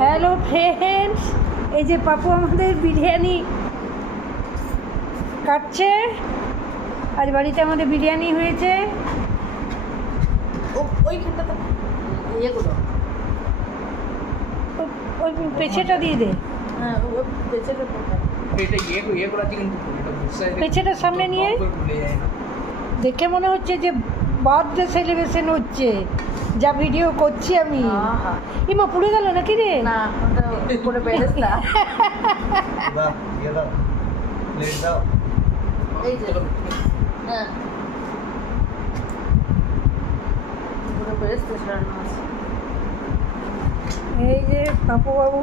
Hello friends, এই যে পাপু আমাদের বিরিয়ানি কাটছে। আজ বাড়িতে আমাদের বিরিয়ানি হয়েছে। ওইখানটাতে ইয়েগুলো, ওই পেছেটা দিয়ে দে, হ্যাঁ ওই পেঁচেটা এটা ইয়ে করা আছে কিন্তু এটা বুঝতে পেছেটা সামনে নিয়ে দেখে মনে হচ্ছে যে বার্থডে সেলিব্রেশন হচ্ছে, যা ভিডিও করছি আমি। আহা ইমা পুড়ে গেল নাকি রে? না ওটা উপরে বেরেস্তা দাও দিয়ে দাও প্লেট দাও এই যে হ্যাঁ উপরে বেরেস্তা ছড়ানো আছে। এই যে পাপু বাবু,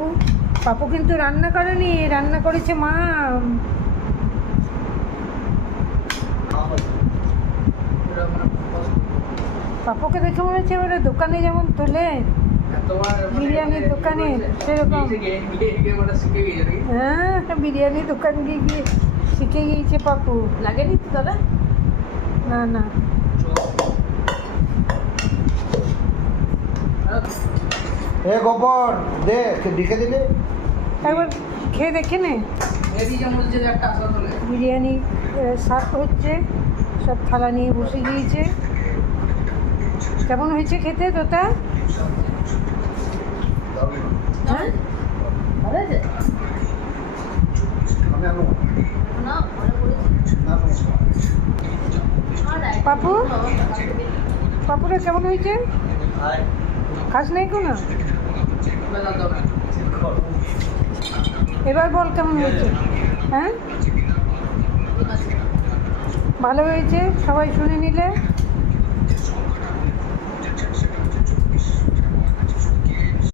পাপু কিন্তু রান্না করেনি, রান্না করেছে মা। পাপুকে দেখে মনে হচ্ছে ওরা দোকানে যেমন তোলে, বিরিয়ানির দোকানে সেরকম। হ্যাঁ, বিরিয়ানির দোকান গিয়ে গিয়ে শিখে গিয়েছে পাপু। লাগেনি তো তবে না না, এ গোপন দেখ লিখে দিলে একবার খেয়ে দেখে নে। বিরিয়ানি সার্ভ হচ্ছে, সব থালা নিয়ে বসে গিয়েছে। কেমন হয়েছে খেতে তোতা? হ্যাঁ ভালো আছে না ভালো করেছি পাপু, পাপুরা কেমন হয়েছে? খাস নাই কোনো? এবার বল কেমন হয়েছে। হ্যাঁ ভালো হয়েছে, সবাই শুনে নিলে।